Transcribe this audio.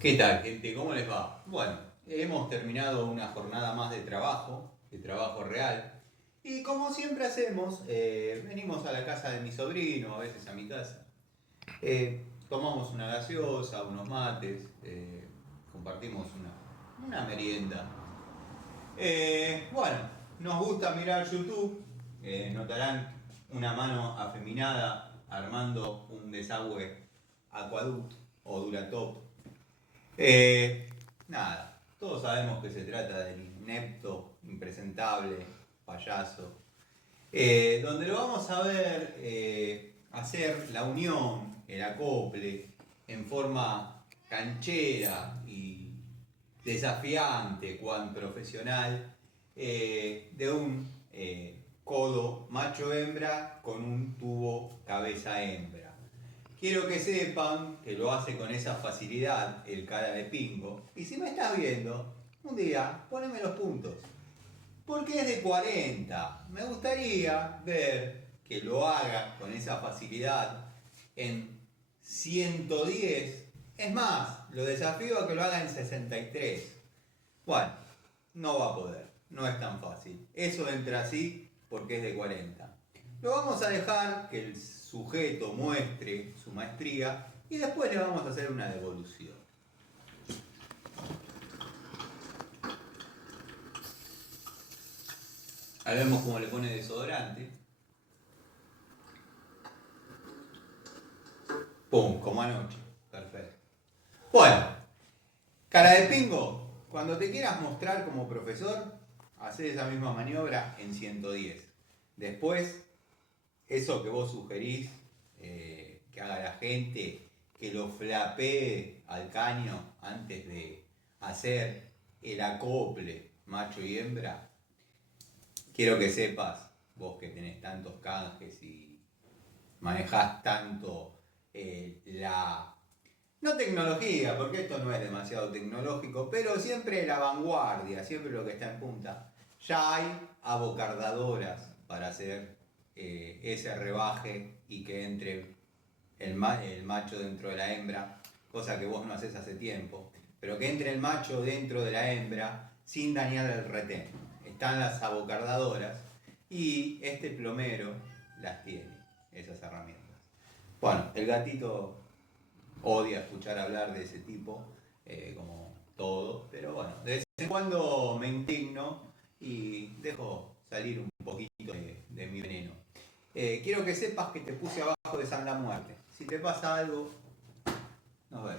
¿Qué tal, gente? ¿Cómo les va? Bueno, hemos terminado una jornada más de trabajo real. Y como siempre hacemos, venimos a la casa de mi sobrino, a veces a mi casa. Tomamos una gaseosa, unos mates, compartimos una merienda. Bueno, nos gusta mirar YouTube. Notarán una mano afeminada armando un desagüe Aquaduct o Duratop. Nada, todos sabemos que se trata del inepto, impresentable, payaso, donde lo vamos a ver hacer la unión, el acople, en forma canchera y desafiante, cuan profesional, de un codo macho-hembra con un tubo cabeza-hembra. Quiero que sepan que lo hace con esa facilidad el cara de pingo. Y si me estás viendo, un día poneme los puntos. Porque es de 40. Me gustaría ver que lo haga con esa facilidad en 110. Es más, lo desafío a que lo haga en 63. Bueno, no va a poder. No es tan fácil. Eso entra así porque es de 40. Lo vamos a dejar que el sujeto muestre su maestría y después le vamos a hacer una devolución. Ahí vemos cómo le pone desodorante. Pum, como anoche. Perfecto. Bueno, cara de pingo, cuando te quieras mostrar como profesor, haces esa misma maniobra en 110. Después, eso que vos sugerís que haga la gente, que lo flapee al caño antes de hacer el acople macho y hembra, quiero que sepas, vos que tenés tantos canjes y manejás tanto la... No tecnología, porque esto no es demasiado tecnológico, pero siempre la vanguardia, siempre lo que está en punta. Ya hay abocardadoras para hacer ese rebaje y que entre el macho dentro de la hembra, cosa que vos no haces hace tiempo, pero que entre el macho dentro de la hembra sin dañar el retén. Están las abocardadoras y este plomero las tiene, esas herramientas. Bueno, el gatito odia escuchar hablar de ese tipo, como todo, pero bueno, de vez en cuando me indigno y dejo salir un poquito de mi veneno. Quiero que sepas que te puse abajo de San la Muerte. Si te pasa algo, nos vemos.